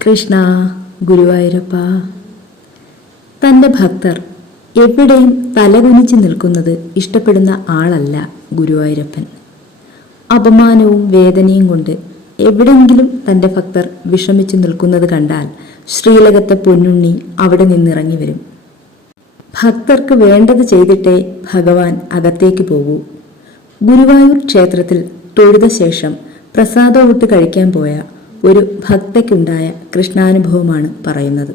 കൃഷ്ണ, ഗുരുവായൂരപ്പ. തൻ്റെ ഭക്തർ എവിടെയും തലകുനിച്ച് നിൽക്കുന്നത് ഇഷ്ടപ്പെടുന്ന ആളല്ല ഗുരുവായൂരപ്പൻ. അപമാനവും വേദനയും കൊണ്ട് എവിടെയെങ്കിലും തൻ്റെ ഭക്തർ വിഷമിച്ചു നിൽക്കുന്നത് കണ്ടാൽ ശ്രീലകത്തെ പൊന്നുണ്ണി അവിടെ നിന്നിറങ്ങി വരും. ഭക്തർക്ക് വേണ്ടത് ചെയ്തിട്ടേ ഭഗവാൻ അകത്തേക്ക് പോകൂ. ഗുരുവായൂർ ക്ഷേത്രത്തിൽ തൊഴുത ശേഷം പ്രസാദമൂട്ട് കഴിക്കാൻ പോയ ഒരു ഭക്തയ്ക്കുണ്ടായ കൃഷ്ണാനുഭവമാണ് പറയുന്നത്.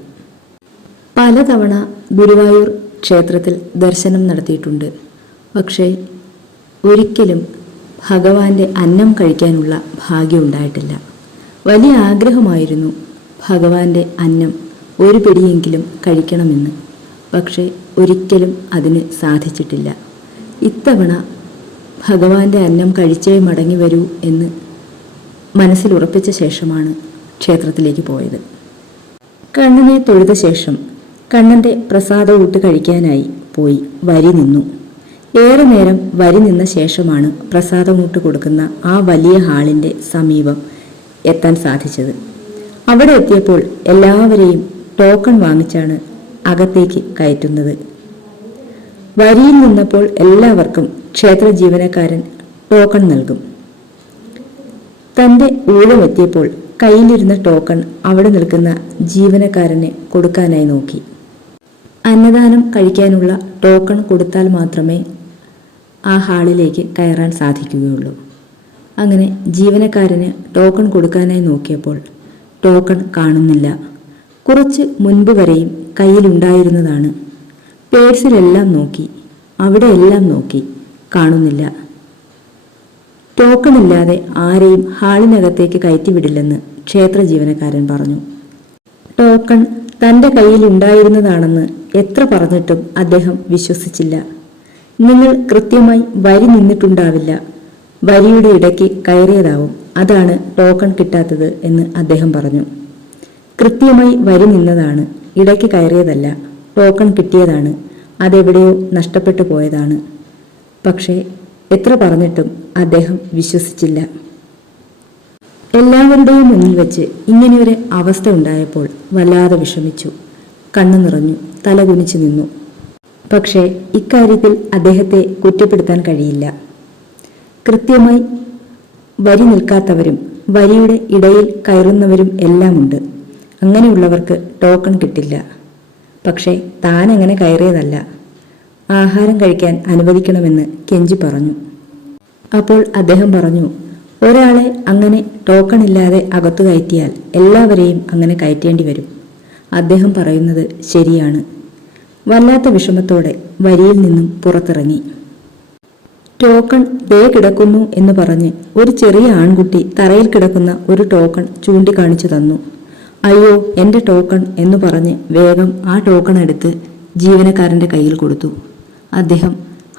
പലതവണ ഗുരുവായൂർ ക്ഷേത്രത്തിൽ ദർശനം നടത്തിയിട്ടുണ്ട്. പക്ഷേ ഒരിക്കലും ഭഗവാന്റെ അന്നം കഴിക്കാനുള്ള ഭാഗ്യം ഉണ്ടായിട്ടില്ല. വലിയ ആഗ്രഹമായിരുന്നു ഭഗവാന്റെ അന്നം ഒരു പിടിയെങ്കിലും കഴിക്കണമെന്ന്. പക്ഷേ ഒരിക്കലും അതിന് സാധിച്ചിട്ടില്ല. ഇത്തവണ ഭഗവാന്റെ അന്നം കഴിച്ചേ മടങ്ങി വരൂ എന്ന് മനസ്സിൽ ഉറപ്പിച്ച ശേഷമാണ് ക്ഷേത്രത്തിലേക്ക് പോയത്. കണ്ണനെ തൊഴുത ശേഷം കണ്ണൻ്റെ പ്രസാദമൂട്ട് കഴിക്കാനായി പോയി വരി നിന്നു. ഏറെ നേരം വരി നിന്ന ശേഷമാണ് പ്രസാദമൂട്ട് കൊടുക്കുന്ന ആ വലിയ ഹാളിൻ്റെ സമീപം എത്താൻ സാധിച്ചത്. അവിടെ എത്തിയപ്പോൾ എല്ലാവരെയും ടോക്കൺ വാങ്ങിച്ചാണ് അകത്തേക്ക് കയറ്റുന്നത്. വരിയിൽ നിന്നപ്പോൾ എല്ലാവർക്കും ക്ഷേത്ര ജീവനക്കാരൻ ടോക്കൺ നൽകും. തൻ്റെ ഊഴമെത്തിയപ്പോൾ കയ്യിലിരുന്ന ടോക്കൺ അവിടെ നിൽക്കുന്ന ജീവനക്കാരനെ കൊടുക്കാനായി നോക്കി. അന്നദാനം കഴിക്കാനുള്ള ടോക്കൺ കൊടുത്താൽ മാത്രമേ ആ ഹാളിലേക്ക് കയറാൻ സാധിക്കുകയുള്ളൂ. അങ്ങനെ ജീവനക്കാരന് ടോക്കൺ കൊടുക്കാനായി നോക്കിയപ്പോൾ ടോക്കൺ കാണുന്നില്ല. കുറച്ച് മുൻപ് വരെയും കയ്യിലുണ്ടായിരുന്നതാണ്. പേഴ്സിലെല്ലാം നോക്കി, അവിടെയെല്ലാം നോക്കി, കാണുന്നില്ല. ടോക്കൺ ഇല്ലാതെ ആരെയും ഹാളിനകത്തേക്ക് കയറ്റിവിടില്ലെന്ന് ക്ഷേത്ര ജീവനക്കാരൻ പറഞ്ഞു. ടോക്കൺ തൻ്റെ കയ്യിലുണ്ടായിരുന്നതാണെന്ന് എത്ര പറഞ്ഞിട്ടും അദ്ദേഹം വിശ്വസിച്ചില്ല. നിങ്ങൾ കൃത്യമായി വരി നിന്നിട്ടുണ്ടാവില്ല, വരിയുടെ ഇടയ്ക്ക് കയറിയതാവും, അതാണ് ടോക്കൺ കിട്ടാത്തത് എന്ന് അദ്ദേഹം പറഞ്ഞു. കൃത്യമായി വരി നിന്നതാണ്, ഇടയ്ക്ക് കയറിയതല്ല, ടോക്കൺ കിട്ടിയതാണ്, അതെവിടെയോ നഷ്ടപ്പെട്ടു പോയതാണ്. പക്ഷേ എത്ര പറഞ്ഞിട്ടും അദ്ദേഹം വിശ്വസിച്ചില്ല. എല്ലാവരുടെയും മുന്നിൽ വെച്ച് ഇങ്ങനെയൊരു അവസ്ഥ ഉണ്ടായപ്പോൾ വല്ലാതെ വിഷമിച്ചു. കണ്ണു നിറഞ്ഞു, തല കുനിച്ചു നിന്നു. പക്ഷേ ഇക്കാര്യത്തിൽ അദ്ദേഹത്തെ കുറ്റപ്പെടുത്താൻ കഴിയില്ല. കൃത്യമായി വരി നിൽക്കാത്തവരും വരിയുടെ ഇടയിൽ കയറുന്നവരും എല്ലാമുണ്ട്. അങ്ങനെയുള്ളവർക്ക് ടോക്കൺ കിട്ടില്ല. പക്ഷേ താൻ അങ്ങനെ കയറിയതല്ല, ആഹാരം കഴിക്കാൻ അനുവദിക്കണമെന്ന് കെഞ്ചി പറഞ്ഞു. അപ്പോൾ അദ്ദേഹം പറഞ്ഞു, ഒരാളെ അങ്ങനെ ടോക്കൺ ഇല്ലാതെ അകത്തു കയറ്റിയാൽ എല്ലാവരെയും അങ്ങനെ കയറ്റേണ്ടി വരും. അദ്ദേഹം പറയുന്നത് ശരിയാണ്. വല്ലാത്ത വിഷമത്തോടെ വരിയിൽ നിന്നും പുറത്തിറങ്ങി. ടോക്കൺ ദേ കിടക്കുന്നു എന്ന് പറഞ്ഞ് ഒരു ചെറിയ ആൺകുട്ടി തറയിൽ കിടക്കുന്ന ഒരു ടോക്കൺ ചൂണ്ടിക്കാണിച്ചു തന്നു. അയ്യോ എൻ്റെ ടോക്കൺ എന്ന് പറഞ്ഞ് വേഗം ആ ടോക്കൺ എടുത്ത് ജീവനക്കാരൻ്റെ കയ്യിൽ കൊടുത്തു. അദ്ദേഹം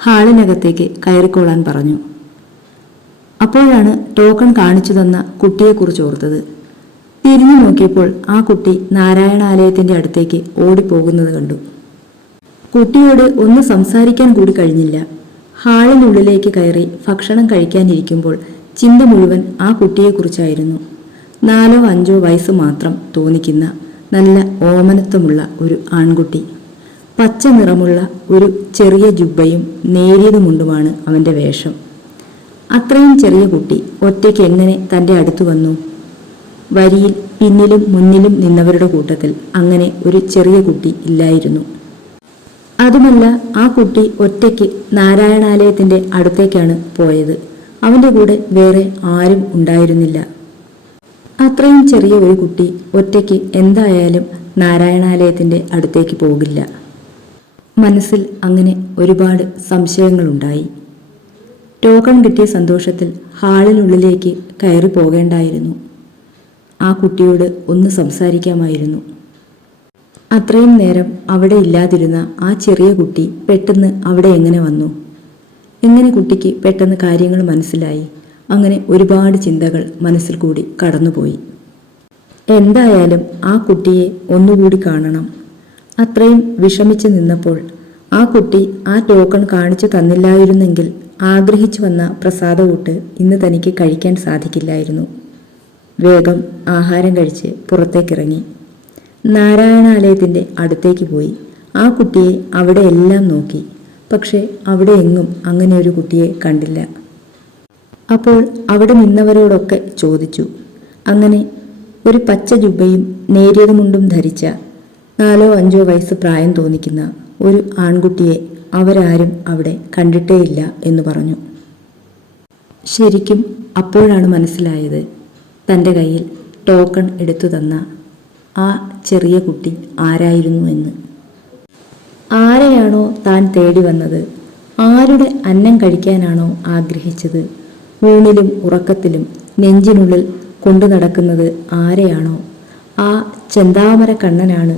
ഹാളിനകത്തേക്ക് കയറിക്കോളാൻ പറഞ്ഞു. അപ്പോഴാണ് ടോക്കൺ കാണിച്ചു തന്ന കുട്ടിയെക്കുറിച്ച് ഓർത്തത്. തിരിഞ്ഞു നോക്കിയപ്പോൾ ആ കുട്ടി നാരായണാലയത്തിൻ്റെ അടുത്തേക്ക് ഓടിപ്പോകുന്നത് കണ്ടു. കുട്ടിയോട് ഒന്ന് സംസാരിക്കാൻ കൂടി കഴിഞ്ഞില്ല. ഹാളിനുള്ളിലേക്ക് കയറി ഭക്ഷണം കഴിക്കാനിരിക്കുമ്പോൾ ചിന്ത മുഴുവൻ ആ കുട്ടിയെക്കുറിച്ചായിരുന്നു. 4 or 5 വയസ്സ് മാത്രം തോന്നിക്കുന്ന നല്ല ഓമനത്വമുള്ള ഒരു ആൺകുട്ടി. പച്ച നിറമുള്ള ഒരു ചെറിയ ജുബ്ബയും നേരിയത് മുണ്ടുമാണ് അവൻ്റെ വേഷം. അത്രയും ചെറിയ കുട്ടി ഒറ്റയ്ക്ക് എങ്ങനെ തൻ്റെ അടുത്ത് വന്നു? വരിയിൽ പിന്നിലും മുന്നിലും നിന്നവരുടെ കൂട്ടത്തിൽ അങ്ങനെ ഒരു ചെറിയ കുട്ടി ഇല്ലായിരുന്നു. അതുമല്ല, ആ കുട്ടി ഒറ്റയ്ക്ക് നാരായണാലയത്തിൻ്റെ അടുത്തേക്കാണ് പോയത്. അവൻ്റെ കൂടെ വേറെ ആരും ഉണ്ടായിരുന്നില്ല. അത്രയും ചെറിയ ഒരു കുട്ടി ഒറ്റയ്ക്ക് എന്തായാലും നാരായണാലയത്തിൻ്റെ അടുത്തേക്ക് പോകില്ല. മനസ്സിൽ അങ്ങനെ ഒരുപാട് സംശയങ്ങളുണ്ടായി. ടോക്കൺ കിട്ടിയ സന്തോഷത്തിൽ ഹാളിനുള്ളിലേക്ക് കയറി പോകേണ്ടായിരുന്നു. ആ കുട്ടിയോട് ഒന്ന് സംസാരിക്കാമായിരുന്നു. അത്രയും നേരം അവിടെ ഇല്ലാതിരുന്ന ആ ചെറിയ കുട്ടി പെട്ടെന്ന് അവിടെ എങ്ങനെ വന്നു? എങ്ങനെ കുട്ടിക്ക് പെട്ടെന്ന് കാര്യങ്ങൾ മനസ്സിലായി? അങ്ങനെ ഒരുപാട് ചിന്തകൾ മനസ്സിൽ കൂടി കടന്നുപോയി. എന്തായാലും ആ കുട്ടിയെ ഒന്നുകൂടി കാണണം. അത്രയും വിഷമിച്ച് നിന്നപ്പോൾ ആ കുട്ടി ആ ടോക്കൺ കാണിച്ചു തന്നില്ലായിരുന്നെങ്കിൽ ആഗ്രഹിച്ചു വന്ന പ്രസാദകൂട്ട് ഇന്ന് തനിക്ക് കഴിക്കാൻ സാധിക്കില്ലായിരുന്നു. വേഗം ആഹാരം കഴിച്ച് പുറത്തേക്കിറങ്ങി. നാരായണാലയത്തിൻ്റെ അടുത്തേക്ക് പോയി. ആ കുട്ടിയെ അവിടെയെല്ലാം നോക്കി. പക്ഷെ അവിടെ എങ്ങും അങ്ങനെ ഒരു കുട്ടിയെ കണ്ടില്ല. അപ്പോൾ അവിടെ നിന്നവരോടൊക്കെ ചോദിച്ചു. അങ്ങനെ ഒരു പച്ച ജുബ്ബയും നേരിയത് മുണ്ടും ധരിച്ച 4-5 വയസ്സ് പ്രായം തോന്നിക്കുന്ന ഒരു ആൺകുട്ടിയെ അവരാരും അവിടെ കണ്ടിട്ടേയില്ല എന്ന് പറഞ്ഞു. ശരിക്കും അപ്പോഴാണ് മനസ്സിലായത് തൻ്റെ കയ്യിൽ ടോക്കൺ എടുത്തു തന്ന ആ ചെറിയ കുട്ടി ആരായിരുന്നു എന്ന്. ആരെയാണോ താൻ തേടി വന്നത്, ആരുടെ അന്നം കഴിക്കാനാണോ ആഗ്രഹിച്ചത്, ഊണിലും ഉറക്കത്തിലും നെഞ്ചിനുള്ളിൽ കൊണ്ടു നടക്കുന്നത് ആരെയാണോ, ആ ചെന്താമര കണ്ണനാണ്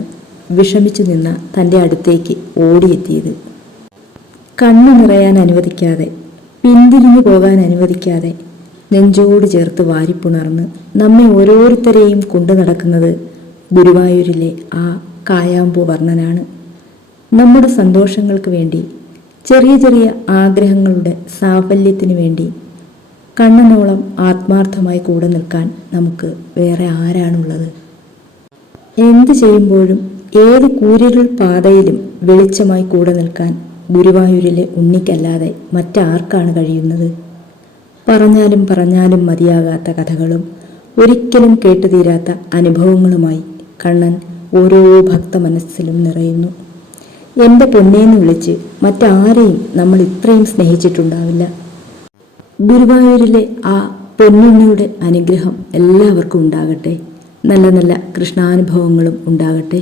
വിഷമിച്ചു നിന്ന തൻ്റെ അടുത്തേക്ക് ഓടിയെത്തിയത്. കണ്ണു നിറയാൻ അനുവദിക്കാതെ, പിന്തിരിഞ്ഞു പോകാൻ അനുവദിക്കാതെ, നെഞ്ചോട് ചേർത്ത് വാരിപ്പുണർന്ന് നമ്മെ ഓരോരുത്തരെയും കൊണ്ടു നടക്കുന്നത് ഗുരുവായൂരിലെ ആ കായാമ്പൂ വർണ്ണനാണ്. നമ്മുടെ സന്തോഷങ്ങൾക്ക് വേണ്ടി, ചെറിയ ചെറിയ ആഗ്രഹങ്ങളുടെ സാഫല്യത്തിന് വേണ്ടി കണ്ണനോളം ആത്മാർത്ഥമായി കൂടെ നിൽക്കാൻ നമുക്ക് വേറെ ആരാണുള്ളത്? എന്ത് ചെയ്യുമ്പോഴും ഏത് കൂരിരുൾ പാതയിലും വെളിച്ചമായി കൂടെ നിൽക്കാൻ ഗുരുവായൂരിലെ ഉണ്ണിക്കല്ലാതെ മറ്റാർക്കാണ് കഴിയുന്നത്? പറഞ്ഞാലും പറഞ്ഞാലും മതിയാകാത്ത കഥകളും ഒരിക്കലും കേട്ടുതീരാത്ത അനുഭവങ്ങളുമായി കണ്ണൻ ഓരോ ഭക്ത മനസ്സിലും നിറയുന്നു. എൻ്റെ പൊന്നേന്ന് വിളിച്ച് മറ്റാരെയും നമ്മൾ ഇത്രയും സ്നേഹിച്ചിട്ടുണ്ടാവില്ല. ഗുരുവായൂരിലെ ആ പൊന്നുണ്ണിയുടെ അനുഗ്രഹം എല്ലാവർക്കും ഉണ്ടാകട്ടെ. നല്ല നല്ല കൃഷ്ണാനുഭവങ്ങളും ഉണ്ടാകട്ടെ.